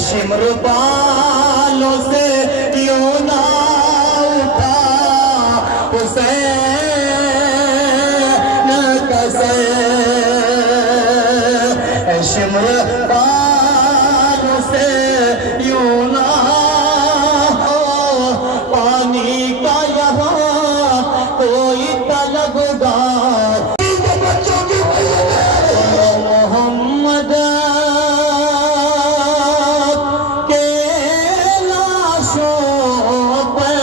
شمر بالوں سے یوں نہ اٹھا حسین کا سر، شمر بالوں سے یوں نہ پانی کا یہاں کوئی طلبگار محمد کے لاشوں پر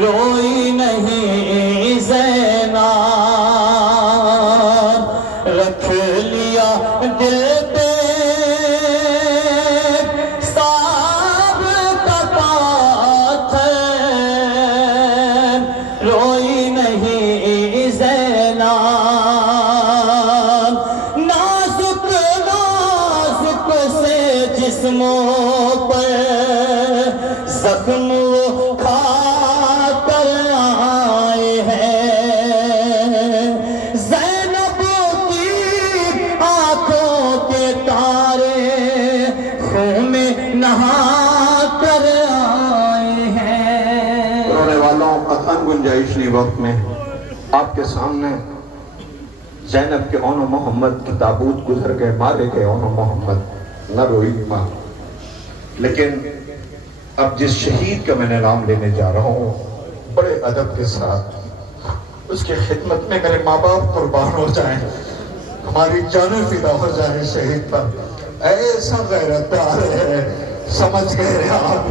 روئی نہیں زینب، رکھ لیا دل پہ ساب کا پاتھر، روئی نہیں زینب، نازک نازک سے جسموں پر زخم کھا کر آئے ہیں، زینب کی آنکھوں کے تارے خون میں نہا کر آئے ہیں۔ رونے والوں قطعاً گنجائش نہیں وقت میں آپ کے سامنے زینب کے اون و محمد کی تابوت گزر گئے، مارے گئے اون و محمد، نہ روئی ماں۔ لیکن اب جس شہید کا میں نے نام لینے جا رہا ہوں، بڑے ادب کے ساتھ اس کی خدمت میں میرے ماں باپ قربان ہو جائیں، ہماری جانیں فدا ہو جائیں شہید پر۔ ایسا غیرتدار ہے، سمجھ گئے آپ،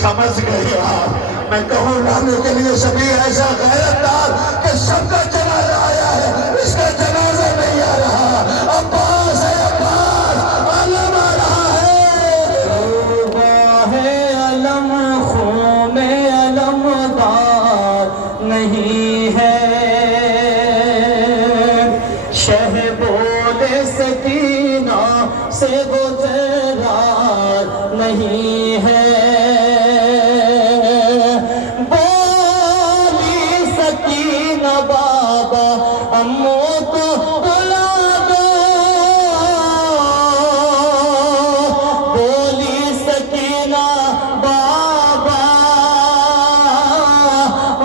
سمجھ گئے آپ۔ میں کہوں لانے کے لیے سبھی ایسا غیرتدار کہ سب کا جنازہ آیا ہے، اس کا جنازہ نہیں آ رہا۔ عباس ہے عباس، علم آ رہا ہے۔ روبہ ہے علم، خون میں علمدار نہیں ہے، شہ بولے سکینہ سے گزرار نہیں ہے، بولی سکینہ بابا اموں کو بلا دو، بولی سکینہ بابا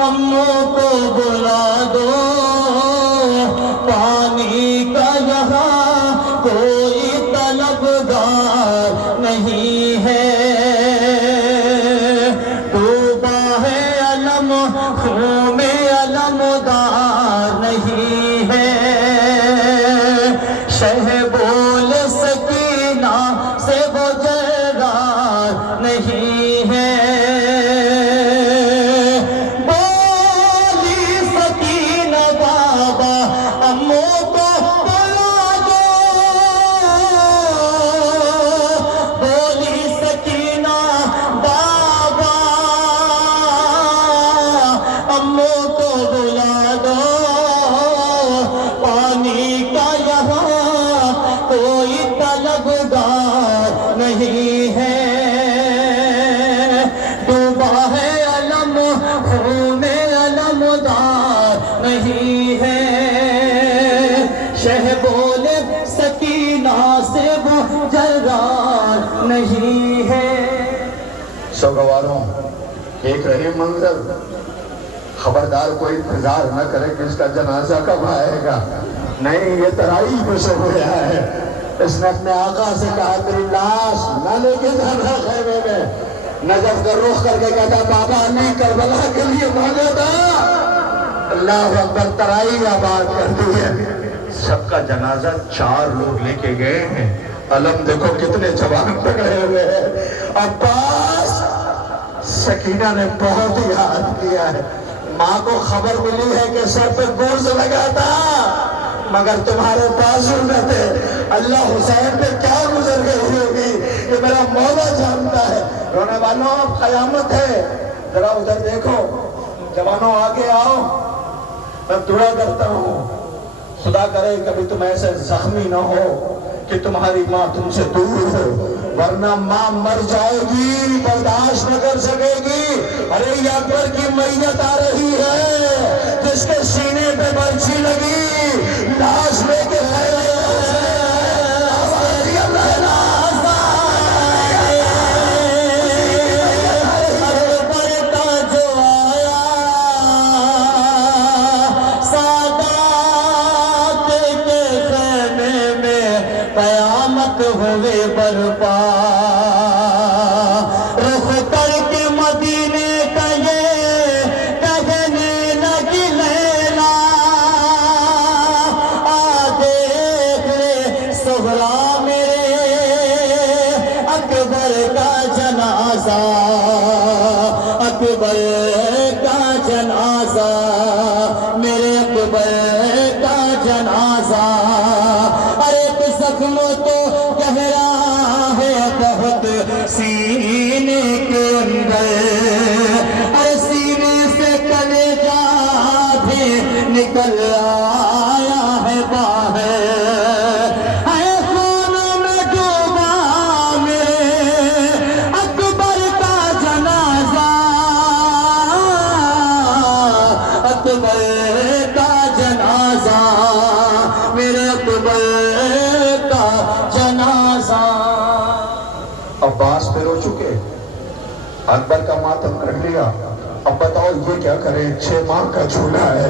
اموں کو بلا دو، پانی کا یہاں کوئی طلبگار نہیں ہے، ڈوبا ہے علم، خون میں علمدار نہیں ہے، شہ بول سکینہ سے وہ جرار نہیں ہے، بولی سکینہ بابا اموں کو بلا دو، بولی سکینہ بابا اموں کو بلا دو، پانی کا یہاں کوئی طلبگار نہیں ہے، ڈوبا ہے علم، خون میں علمدار نہیں ہے، شہ بولے سکینہ سے وہ جرار نہیں ہے۔ سوگواروں ایک رہے منظر، خبردار کوئی انتظار نہ کرے کہ اس کا جنازہ کب آئے گا، نہیں یہ ترائی میں سے ہوا ہے۔ اس نے اپنے آقا سے کہا میری لاش نہ لے کے جانا خیمے میں، نجف کا رخ کر کے کہتا بابا نہیں کربلا کے لیے مانگا تھا، اللہ اکبر، ترائی آباد کر دی ہے۔ سب کا جنازہ 4 لوگ لے کے گئے ہیں، علم دیکھو کتنے جوان پکڑے ہوئے ہیں۔ عباس، سکینہ نے بہت یاد کیا ہے، ماں کو خبر ملی ہے کہ سر پہ گرز لگا تھا مگر تمہارے بازو میں تھے، اللہ حسین پہ کیا گزر گئی ہوگی یہ میرا مولا جانتا ہے۔ رونے والوں اب قیامت ہے، ذرا ادھر دیکھو، جوانوں آگے آؤ، میں دعا کرتا ہوں خدا کرے کبھی تم ایسے زخمی نہ ہو کہ تمہاری ماں تم سے دور ہو، ورنہ ماں مر جائے گی، برداشت نہ کر سکے گی۔ ارے اکبر کی میت آ رہی ہے جس کے سینے پہ برچھی لگی، لاش لے کے قیامت ہوئے برپا رخ کر کے مدینے کا یہ کہنے لگی لیلا آ دیکھ لے سہرا میرے اکبر کا جنازہ اکبر کا جنازہ میرے اکبر کا جنازہ ایک زخم تو گہرا ہے بہت سینے کے اندر ارے سینے سے کلیجہ بھی نکل آیا ہے باہر اے خون میں ڈوبا میرے اکبر کا جنازہ اکبر کا جنازہ میرے اکبر کا جنازہ عباس پہ رو چکے، اکبر کا ماتم کر لیا، اب بتاؤ یہ کیا کرے؟ 6 ماہ کا جھولا ہے،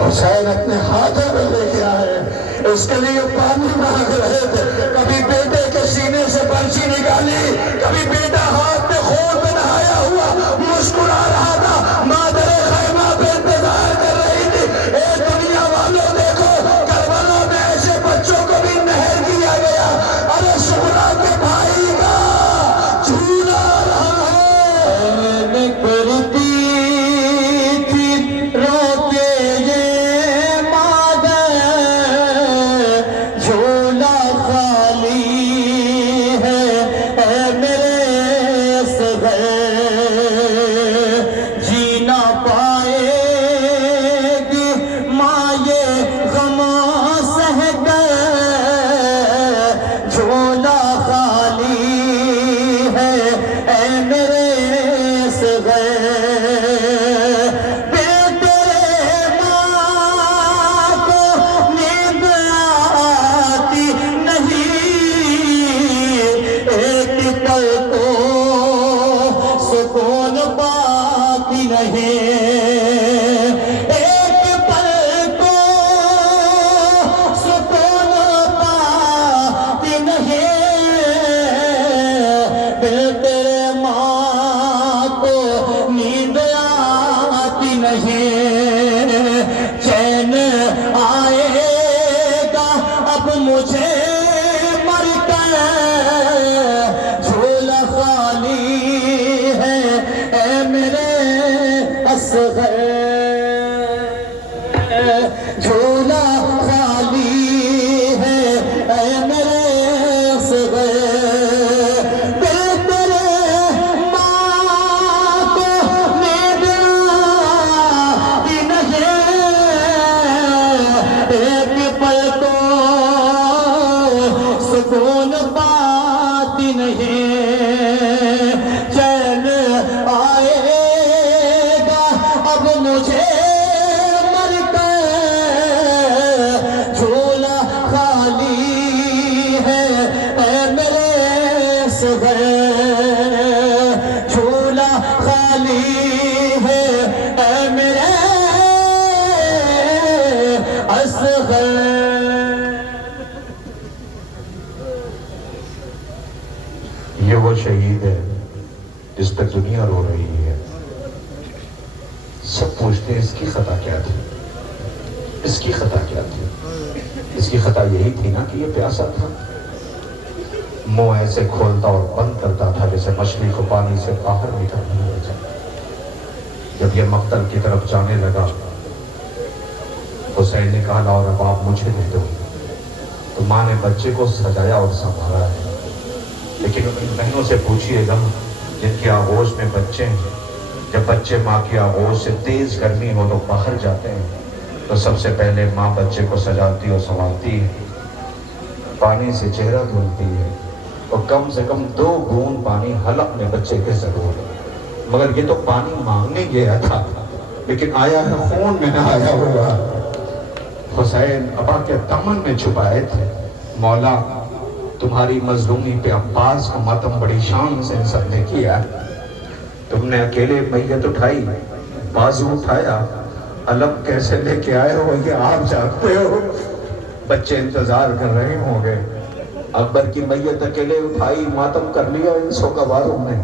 حسین اپنے ہاتھوں میں لے کے آئے، اس کے لیے پانی مانگ رہے تھے، کبھی بیٹے کے سینے سے برچی نکالی، کبھی بیٹا ہاتھ میں خون میں نہایا ہوا مسکرا رہا تھا، مادر خیمہ پہ انتظار کر رہی تھی۔ اے دنیا والوں دیکھو، کربلا میں ایسے بچوں کو بھی نہر کیا گیا، ارے سہرا کے بھائی کا جھولا رہا ہے۔ میں کرتی تھی رو کے یہ مادر جھولا خالی ہے اے میرے اصغر جی نہ پائے گی ماں یہ غم سہ کر جھولا خالی ہے اے میرے اصغر بیٹے ماں کو نیند آتی نہیں ایک پل کو سکون پاتی نہیں ایک پل کو سکون پاتی نہیں تیرے ماں کو نیند آتی نہیں چین آئے گا اب مجھے مر کر جھولا خالی ہے اے میرے اصغر جھولا خالی ہے اے میرے اصغر تیرے ماں کو نیند آتی نہیں ایک پل کو سکون پاتی نہیں چین آئے گا اب مجھے مر کر جھولا خالی ہے اے میرے اصغر جھولا خالی ہے اے میرے اصغر یہ وہ شہید ہے جس پر دنیا رو رہی ہے، سب پوچھتے ہیں اس کی خطا کیا تھی، اس کی خطا کیا تھی؟ اس کی خطا یہی تھی نا کہ یہ پیاسا تھا، منہ ایسے کھولتا اور بند کرتا تھا جیسے مچھلی کو پانی سے باہر نکالنا ہوتا۔ جب یہ مقتل کی طرف جانے لگا، حسین نے کہا لاؤ اب آپ مجھے دے دو، تو ماں نے بچے کو سجایا اور سنبھالا ہے، لیکن ان بہنوں سے پوچھئے گا جن کی آغوش میں بچے ہیں، جب بچے ماں کی آغوش سے تیز گرمی ہو تو باہر جاتے ہیں، تو سب سے پہلے ماں بچے کو سجاتی اور سنبھالتی ہے، پانی سے چہرہ دھلتی ہے، اور کم سے کم 2 بوند پانی حلق میں بچے کے ضرور ہے، مگر یہ تو پانی مانگنے گیا تھا، لیکن آیا ہے خون میں نہ آیا ہوگا۔ حسین ابا کے دامن میں چھپائے تھے، مولا تمہاری مظلومی پہ عباس کا ماتم بڑی شان سے سب نے کیا، تم نے اکیلے میت اٹھائی، بازو اٹھایا، علم کیسے لے کے آئے ہو یہ آپ جانتے ہو، بچے انتظار کر رہے ہوں گے، اکبر کی میت اکیلے اٹھائی، ماتم کر لیا ان سوگواروں نے،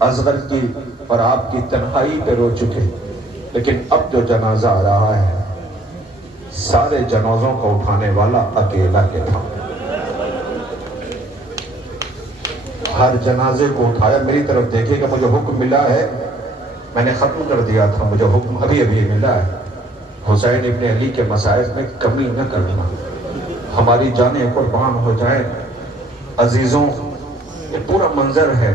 اصغر کی اور آپ کی تنہائی پہ رو چکے۔ لیکن اب جو جنازہ آ رہا ہے، سارے جنازوں کو اٹھانے والا اکیلا کے تھا۔ ہر جنازے کو اٹھایا، میری طرف دیکھے کہ مجھے حکم ملا ہے، میں نے ختم کر دیا تھا، مجھے حکم ابھی ملا ہے، حسین ابن علی کے مصائب میں کمی نہ کرنا، ہماری جانیں قربان ہو جائیں۔ عزیزوں، یہ پورا منظر ہے،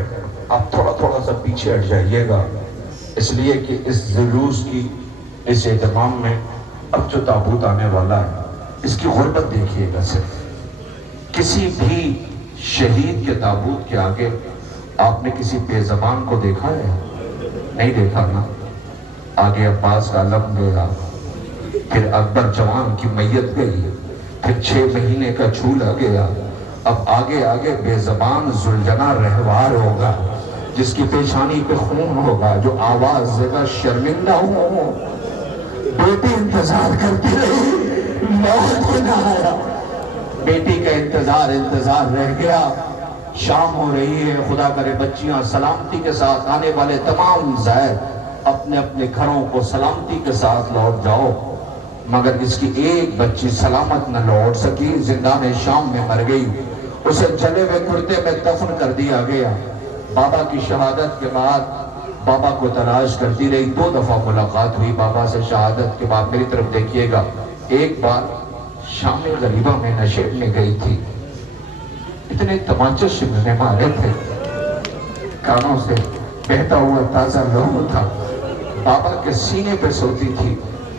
آپ تھوڑا تھوڑا سا پیچھے ہٹ جائیے گا، اس لیے کہ اس جلوس کی، اس اہتمام میں اب جو تابوت آنے والا ہے، اس کی غربت دیکھیے گا۔ صرف کسی بھی شہید کے تابوت کے آگے آپ نے کسی بے زبان کو دیکھا ہے؟ نہیں دیکھا نا۔ آگے عباس کا علم گیا، پھر اکبر جوان کی میت گئی، پھر 6 مہینے کا چولہا گیا، اب آگے آگے بے زبان ذوالجناح رہوار ہوگا، جس کی پیشانی پہ خون ہوگا، جو آواز دے گا شرمندہ ہوں، بیٹی انتظار کرتی رہی، موت نہ آیا۔ بیٹی کا انتظار رہ گیا، شام ہو رہی ہے، خدا کرے بچیاں سلامتی کے ساتھ، آنے والے تمام زائر اپنے اپنے گھروں کو سلامتی کے ساتھ لوٹ جاؤ، مگر اس کی ایک بچی سلامت نہ لوٹ سکی، زندان شام میں مر گئی، اسے جلے ہوئے کرتے میں دفن کر دیا گیا۔ بابا کی شہادت کے بعد بابا کو تلاش کرتی رہی، 2 دفعہ ملاقات ہوئی بابا سے شہادت کے بعد۔ میری طرف دیکھیے گا، ایک بار شام غریبہ میں نشیب میں گئی تھی، اتنے تمانچے شمل نے مارے تھے، کانوں سے بہتا ہوا تازہ لہو تھا، بابا کے سینے پہ سوتی تھی،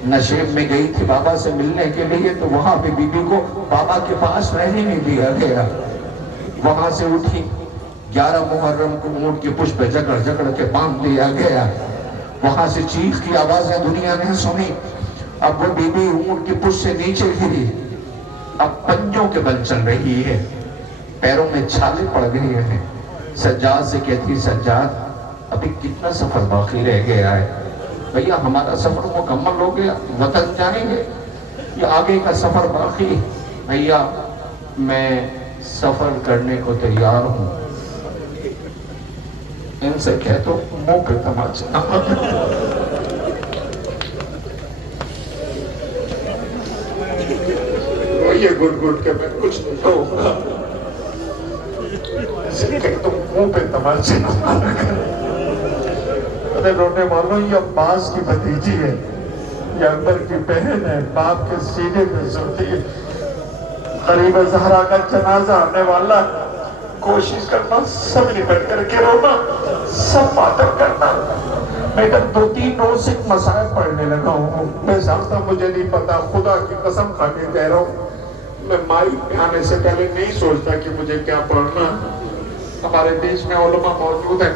نشیب میں گئی تھی بابا سے ملنے کے لیے، تو وہاں پہ بی بی کو بابا کے پاس رہنے نہیں دیا گیا۔ وہاں سے اٹھی، 11 محرم کو اونٹ کی پشت پہ جکڑ کے باندھ دیا گیا، وہاں سے چیخ کی آوازیں دنیا نے سنی۔ اب وہ بی بی اونٹ کی پشت سے نیچے گری، اب پنجوں کے بل چل رہی ہے، پیروں میں چھالے پڑ گئے ہیں۔ سجاد سے کہتی، سجاد ابھی کتنا سفر باقی رہ گیا ہے؟ بھیا ہمارا سفر مکمل ہو گیا، وطن جائیں گے، یہ آگے کا سفر باقی۔ بھیا میں سفر کرنے کو تیار ہوں۔ ان سے کہہ تو منہ پہ تماچے نہ یہ گھٹ کے میں کچھ نہیں کہوں گا، اسے کہہ تو منہ پہ تماچے نہ مارا کر۔ ارے رونے والوں، یہ عباس کی بھتیجی ہے، یہ اکبر کی بہن ہے، باپ کے سینے پہ سوتی ہے، قریب زہرا کا جنازہ آنے والا، کوشش کرنا سب نپٹ کر کے رونا، سب ماتم کرنا۔ میں ادھر 2-3 روز سے مسائل پڑھنے لگا ہوں، میں سمجھتا مجھے نہیں پتا، خدا کی قسم کھا کے کہہ رہا ہوں، میں مائک پہ آنے سے پہلے نہیں سوچتا کہ مجھے کیا پڑھنا۔ ہمارے دیش میں علماء موجود ہیں،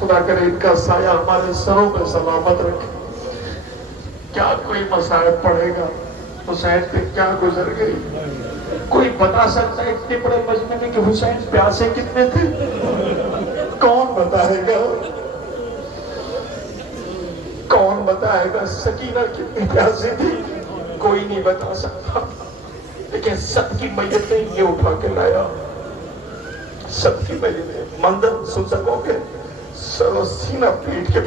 خدا کرے ان کا سایہ ہمارے سروں پہ سلامت رکھے۔ کیا کوئی مسائل پڑھے گا حسین پہ کیا گزر گئی؟ کوئی بتا سکتا ہے اتنے بڑے مجمع میں کہ حسین پیاسے کتنے تھے؟ کون بتائے گا؟ کون بتائے گا سکینہ کتنی پیاسی تھی؟ کوئی نہیں بتا سکتا، لیکن سب کی میتیں یہ اٹھا کے لایا، سب کی میتیں۔ منظر سن سکو گے؟ سر و سینہ پیٹ کے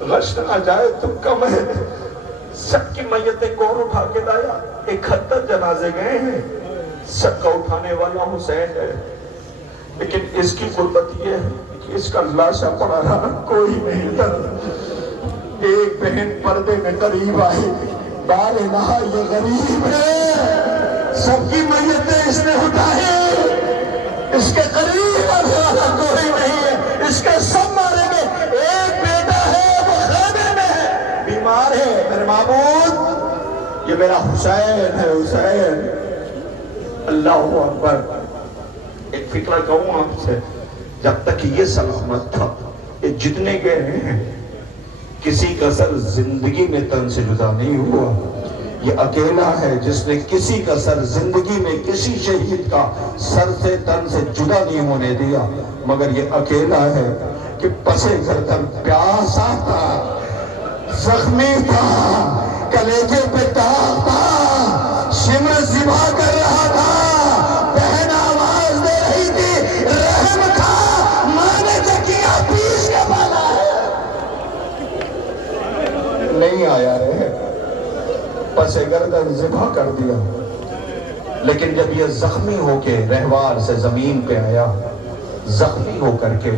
غش نہ جائے تو کم ہے، سب کی میتیں کون اٹھا کے لایا؟ 71 جنازے گئے ہیں، سب کا اٹھانے والا حسین ہے، لیکن اس کی غربت یہ ہے کہ اس کا لاشا پڑا رہا، کوئی نہیں تھا۔ ایک بہن پردے میں قریب آئی، بال الہ یہ غریب ہے، سب کی میتیں اس نے اٹھائی، اس کے قریب آنے والا کوئی نہیں ہے، اس کے سب مارے گے، ایک بیٹا ہے وہ خیمے میں ہے، بیمار ہے، میرے معبود یہ میرا حسین ہے، حسین۔ اللہ اکبر۔ ایک فکرہ کہوں آپ سے، جب تک یہ سلامت تھا، یہ جتنے گئے ہیں کسی کا سر زندگی میں تن سے جدا نہیں ہوا، یہ اکیلا ہے جس نے کسی کا سر زندگی میں کسی شہید کا سر سے تن سے جدا نہیں ہونے دیا، مگر یہ اکیلا ہے کہ پسے گردن پیاسا تھا، زخمی تھا، کلیجے پہ داغ تھا، شمر ذبح کر رہا تھا، بہن آواز پس گردن ذبح کر دیا۔ لیکن جب یہ زخمی ہو کے رہوار سے زمین پہ آیا، زخمی ہو کر کے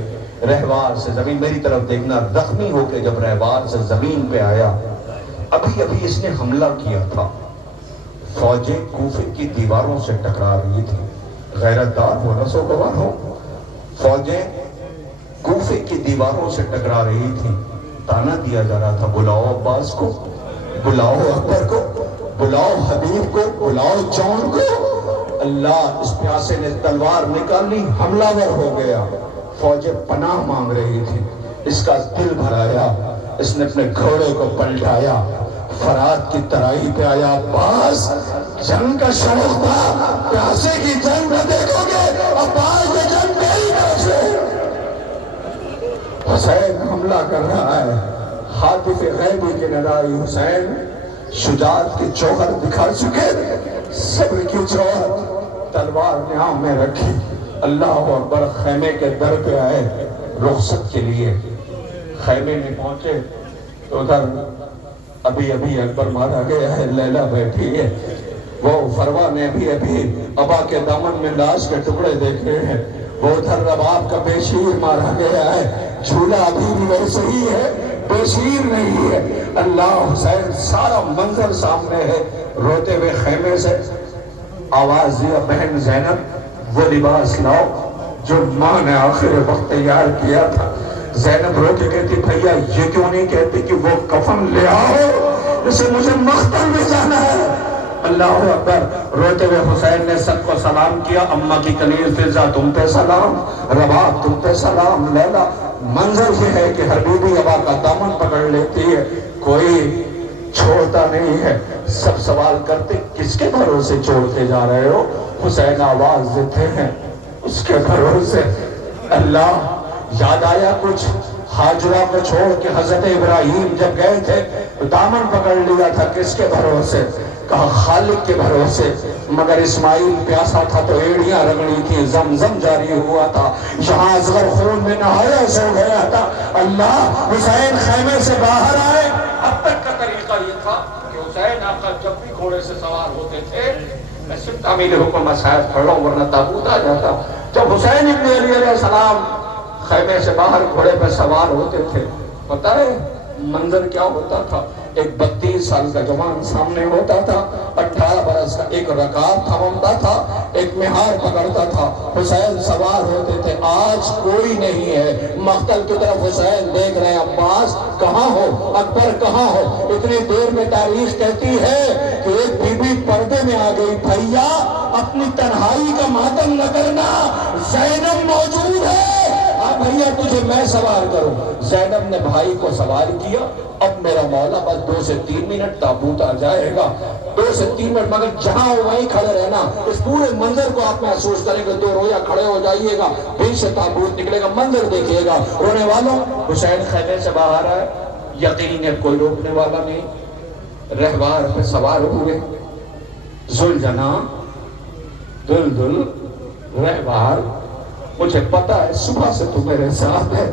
رہوار سے زمین، میری طرف دیکھنا، زخمی ہو کے جب رہوار سے زمین پہ آیا، ابھی ابھی اس نے حملہ کیا تھا، فوجیں کوفے کی دیواروں سے ٹکرا رہی تھی۔ غیرت دار ہو، نسو گوار ہو، فوجیں کوفے کی دیواروں سے ٹکرا رہی تھی، تانا دیا جا رہا تھا، بلاؤ عباس کو، بلاؤ اکبر کو، بلاؤ حبیب کو، بلاؤ جون کو۔ اللہ اس پیاسے نے تلوار نکالی، حملہ ور ہو گیا، فوجیں پناہ مانگ رہی تھی، اس کا دل بھرایا، اس نے اپنے گھوڑے کو پلٹایا، فرات کی ترائی پہ آیا۔ عباس جنگ کا شوق تھا، پیاسے کی جنگ نہ دیکھو گے، عباس یہ جنگ میری طرف سے۔ حسین حملہ کر رہا ہے، حاطف غیبی کی ندائی، حسین شجاعت کی جوہر دکھا چکے، صبر کی جوہر، تلوار نیام میں رکھی، اللہ اکبر، خیمے کے در پہ آئے رخصت کے لیے۔ خیمے میں پہنچے تو ادھر ابھی ابھی اکبر مارا گیا ہے، لیلا بیٹھی ہے، وہ فروا نے ابھی ابا کے دامن میں لاش کے ٹکڑے دیکھ رہے ہیں، وہ ادھر رباب کا بے شیر مارا گیا ہے، جھولا ابھی بھی ویسے ہی ہے، بے شیر نہیں ہے۔ اللہ، حسین، سارا منظر سامنے ہے، روتے ہوئے خیمے سے آواز دیا، بہن زینب وہ لباس لاؤ جو ماں نے آخر وقت تیار کیا تھا۔ زینب رو کے کہتی، بھیا یہ کیوں نہیں کہتی کہ وہ کفن لے آؤ، اسے مجھے مقتل میں جانا ہے۔ اللہ اکبر، روتے ہوئے حسین نے سب کو سلام کیا، اماں کی کنیز فضا تم پہ سلام، رباب تم پہ سلام، لیلا۔ منظر یہ ہے کہ ہر بی بی ابا کا دامن پکڑ لیتی ہے، کوئی چھوڑتا نہیں ہے، سب سوال کرتے کس کے بھروسے چھوڑتے جا رہے ہو؟ حسین آواز دیتے ہیں اس کے بھروسے۔ اللہ، یاد آیا کچھ، ہاجرہ کو چھوڑ کے حضرت ابراہیم جب گئے تھے دامن پکڑ لیا تھا، کس کے بھروسے؟ کہا خالق کے بھروسے، مگر اسماعیل پیاسا تھا تو ایڑیاں رگڑی تھی، زمزم جاری ہوا تھا، یہاں اصغر خون میں نہایا سو گیا تھا۔ اللہ، حسین خیمے سے باہر آئے، اب تک کا طریقہ یہ تھا کہ حسین آقا جب بھی گھوڑے سے سوار ہوتے تھے، میں صرف تعمیل حکم مسائل پڑھ رہا ہوں ورنہ تابوت آ جاتا۔ جب حسین ابن علی علیہ السلام خیمے سے باہر گھوڑے پہ سوار ہوتے تھے، پتہ ہے منظر کیا ہوتا تھا؟ ایک 32 سال کا جوان سامنے ہوتا تھا، 18 برس کا ایک رکاب تھامتا تھا، ایک مہار پکڑتا تھا، حسین سوار ہوتے تھے۔ آج کوئی نہیں ہے، مقتل کی طرف حسین دیکھ رہے ہیں، عباس کہاں ہو، اکبر کہاں ہو؟ اتنی دیر میں تاریخ کہتی ہے کہ ایک بی بی پردے میں آ گئی، بھیا اپنی تنہائی کا ماتم نہ کرنا، زینب موجود ہے، بھیا تجھے میں سوار کروں۔ زینب نے بھائی کو سوار کیا، اب میرا مولا بس 2 سے 3 منٹ تابوت آ جائے گا، 2 سے 3 منٹ، مگر جہاں ہو وہیں کھڑے رہنا، اس پورے منظر کو آپ محسوس کریں گے، 2 رویا کھڑے ہو جائیے گا، بیچ سے تابوت نکلے گا، منظر دیکھیے گا۔ رونے والوں، حسین خیمے سے باہر آئے، یقین ہے کوئی روکنے والا نہیں، رہوار پہ سوار ہوئے، ذوالجناح دلدل رہوار، مجھے پتا ہے صبح سے تو میرے ساتھ ہے،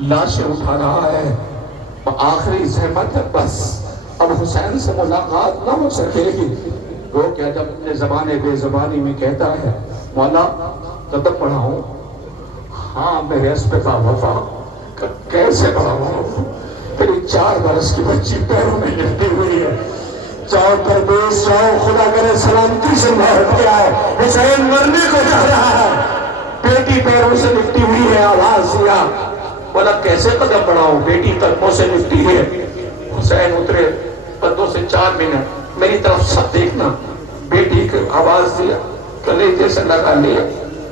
لاشیں اٹھا رہا ہے، آخری زحمت ہے، بس اب حسین سے ملاقات نہ ہو سکے گی۔ وہ کیا جب اپنے زبان بے زبانی میں کہتا ہے، مولا قدم بڑھاؤں؟ ہاں میرے اسپتا وفا، کیسے بڑھاؤں؟ تیری 4 برس کی بچی پیروں میں لپٹی ہوئی ہے، جاؤ پردیس جاؤ، خدا کرے سلامتی سے لوٹ کے آئے، حسین مرنے کو جا رہا ہے، بیٹی پیروں سے لپٹی ہوئی ہے، آواز دیا، بولا کیسے قدم بڑھاؤں، بیٹی قدموں سے لپٹی ہے۔ حسین اترے، 2 سے 4 منٹ میری طرف سب دیکھنا، بیٹی کی آواز دیا، کلیجے سے لگا لیا،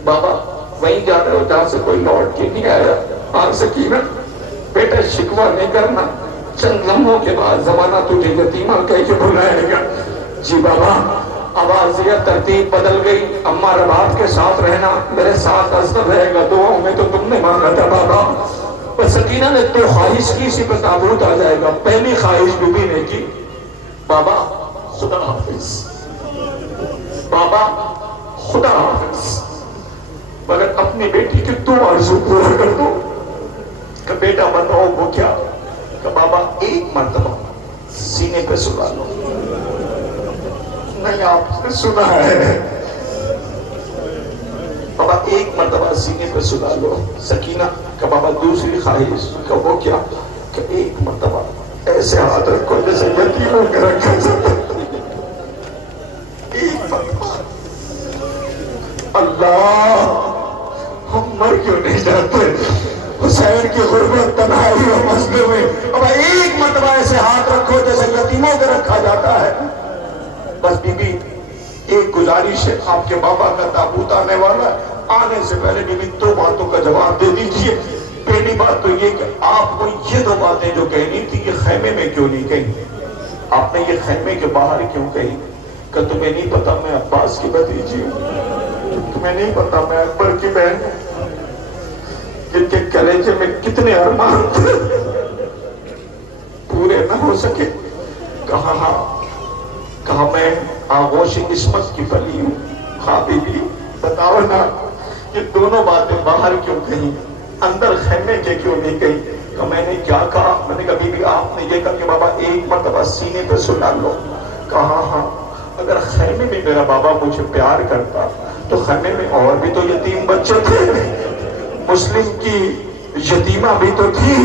بابا وہیں جا رہے ہو جہاں سے کوئی لوٹ کے نہیں آیا، ہاں سکینہ بیٹا شکوہ نہیں کرنا، چند لمحوں کے بعد زمانہ تجھے یتیمہ کہہ کے بلائے گا۔ جی بابا، آواز دیا، ترتیب بدل گئی، اماں رباب کے ساتھ رہنا، میرے ساتھ اصغر رہے گا، دعاؤں میں تو تم نے مانگا تھا بابا۔ پر سکینہ نے تو خواہش کی، اسی پر تابوت آ جائے گا، پہلی خواہش بی بی نے کی، بابا خدا حافظ، بابا خدا حافظ، مگر اپنی بیٹی کی 2 آرزو پورا کر دو۔ کہ بیٹا بتاؤ وہ کیا؟ کہ بابا ایک مرتبہ سینے پہ سلا لو. نہیں آپ نے سنا ہے بابا ایک مرتبہ سینے پہ سلا لو. سکینہ کا بابا دوسری خواہش کہ وہ کیا کہ ایک مرتبہ ایسے ہاتھ رکھو جیسے یتیموں کے رکھا جاتا. ایک مرتبہ. اللہ ہم مر کیوں نہیں جاتے حسین کی غربت تنہائی اور مسئلے میں. اب ایک مرتبہ ایسے ہاتھ رکھو جیسے یتیموں کے رکھا جاتا ہے. بس بی بی ایک گزارش ہے, آپ کے بابا کا تابوت آنے والا ہے, آنے سے پہلے بی بی 2 باتوں کا جواب دے دیجئے. پہلی بات تو یہ کہ آپ کو یہ 2 باتیں جو کہنی تھی یہ خیمے میں کیوں نہیں کہیں؟ آپ نے یہ خیمے کے باہر کیوں کہی؟ کہ تمہیں نہیں پتا میں عباس کی بھتیجی ہوں, تمہیں نہیں پتا میں اکبر کی بہن ہوں, جن کے کلیجے میں کتنے ارمان تھے پورے نہ ہو سکے. کہا میں آغوش عصمت کی پلی ہوں. ہاں بی بی بتاؤ نا یہ دونوں باتیں باہر کیوں کہیں, اندر خیمے کے کیوں نہیں کہیں؟ کہ میں نے کیا کہا؟ میں نے کہا بی بی آپ نے یہ کہا کہ بابا ایک مرتبہ سینے پہ سلا لو. کہا ہاں اگر خیمے میں میرا بابا مجھے پیار کرتا تو خیمے میں اور بھی تو یتیم بچے تھے, مسلم کی یتیمہ بھی تو تھی.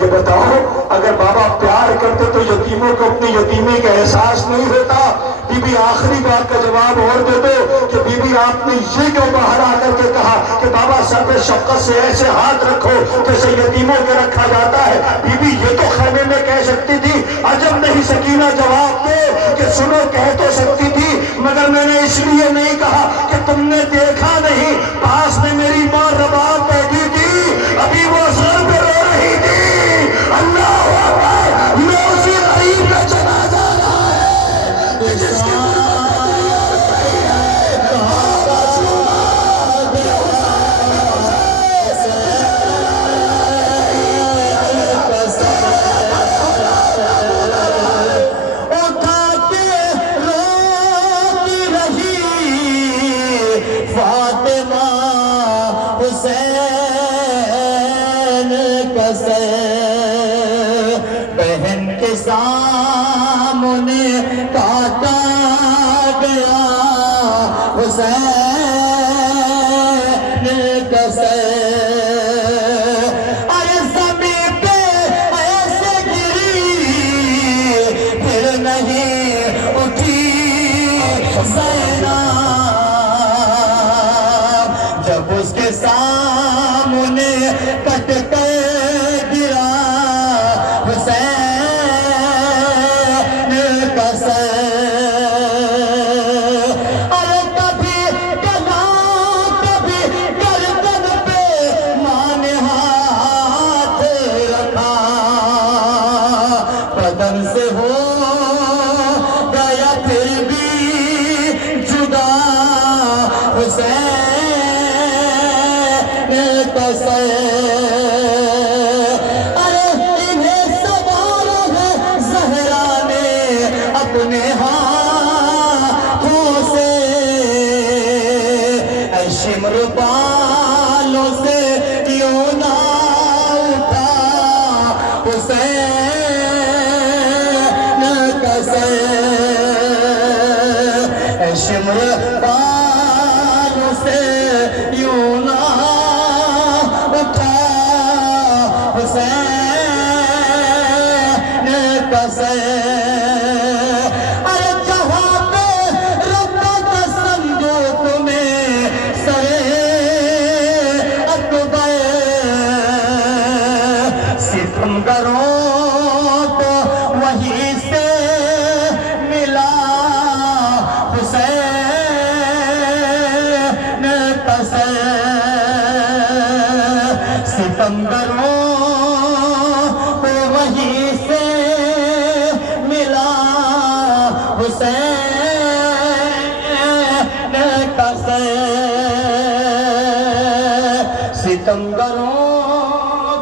یہ بتاؤ اگر بابا پیار کرتے تو یتیموں کو اپنی یتیمی کا احساس نہیں ہوتا. بی بی آخری بات کا جواب اور دے دو کہ بی بی آپ نے یہ کیوں باہر آ کر کے کہا کہ بابا سر پہ شفقت سے ایسے ہاتھ رکھو جیسے یتیموں کے رکھا جاتا ہے. بی بی یہ تو خیمے میں کہہ سکتی تھی, عجب نہیں سکینہ جواب دے کہ سنو کہہ تو سکتی تھی مگر میں نے اس لیے نہیں کہا کہ تم نے دیکھا نہیں, پاس میں میری ماں رباب بیٹھی تھی, ابھی وہ سر پہ رو رہی تھی. اللہ اکبر, میں اسی غریب کا جنازہ رہا ہے کہ جس کی بہن کے سامنے کاٹا گیا حسین کا سر. ارے زمین پہ ایسے گری پھر نہیں اٹھی زینب جب اس کے سامنے کٹ کر گرا حسین کا سر. ارے کبھی گلا کبھی گردن پہ ماں نے ہاتھ رکھا, بدن سے ہو گیا پھر بھی جدا حسین کا سر. اپنے ہاتھوں سے شمر بالوں سے یوں نہ اٹھا حسین کا سر. شمر بالوں سے یوں نہ اٹھا حسین کا سر. ستمگروں کو وہیں سے ملا حسین کا سر. ستمگروں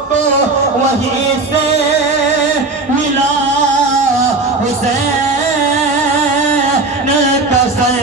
کو وہیں سے ملا حسین کا سر.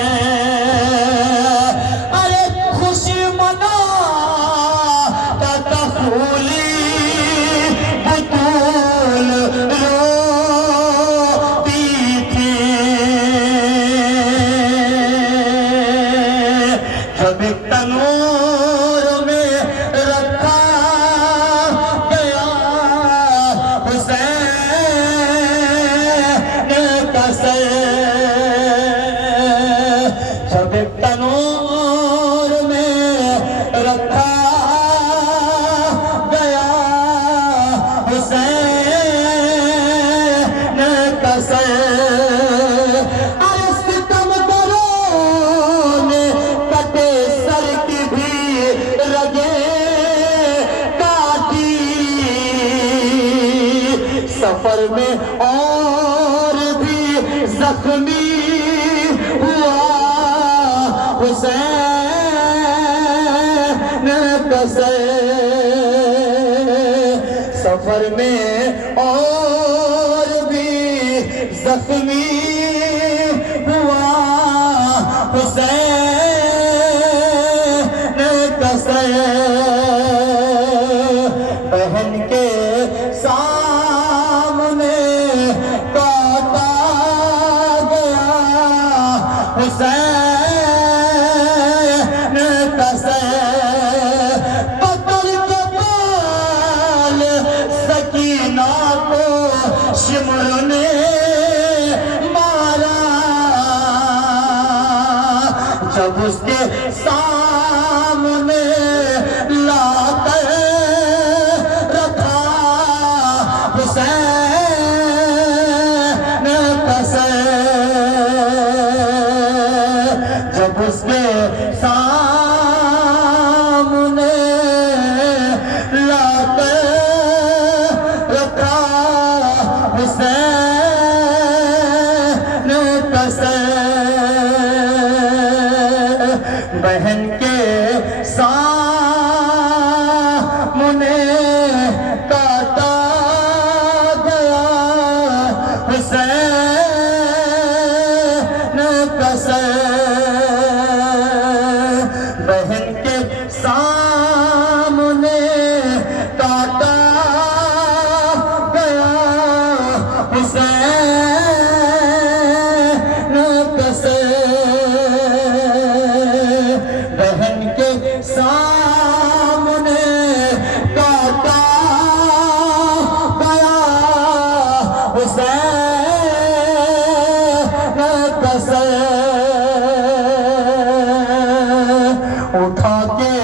سفر میں اور بھی زخمی ہوا حسین کسے سفر میں اور بھی زخمی ہوا حسین کسے بہن کے سامنے کاٹا گیا حسین کسے پکڑ کے بال سکینہ کو شمر نے مارا جب اس کے سامنے لا کر رکھا حسین کسے جب اس کے سامنے لا کر رکھا حسین کسے بہن کے سامنے کاٹا گیا حسین کسے بہن کے سامنے کاٹا گیا حسین کسے بہن کے سامنے کاٹا گیا حسین کسے اٹھا کے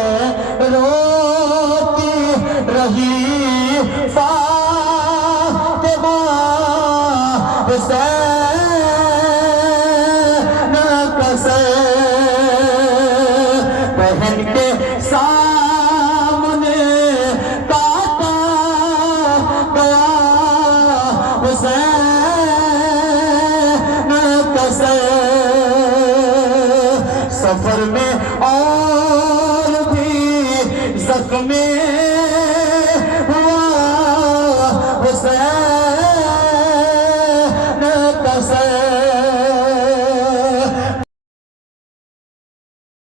روتی رہی فاطمہ حسین کسے بہن کے سامنے کاٹا گیا حسین کسے سفر میں اور بھی زخمی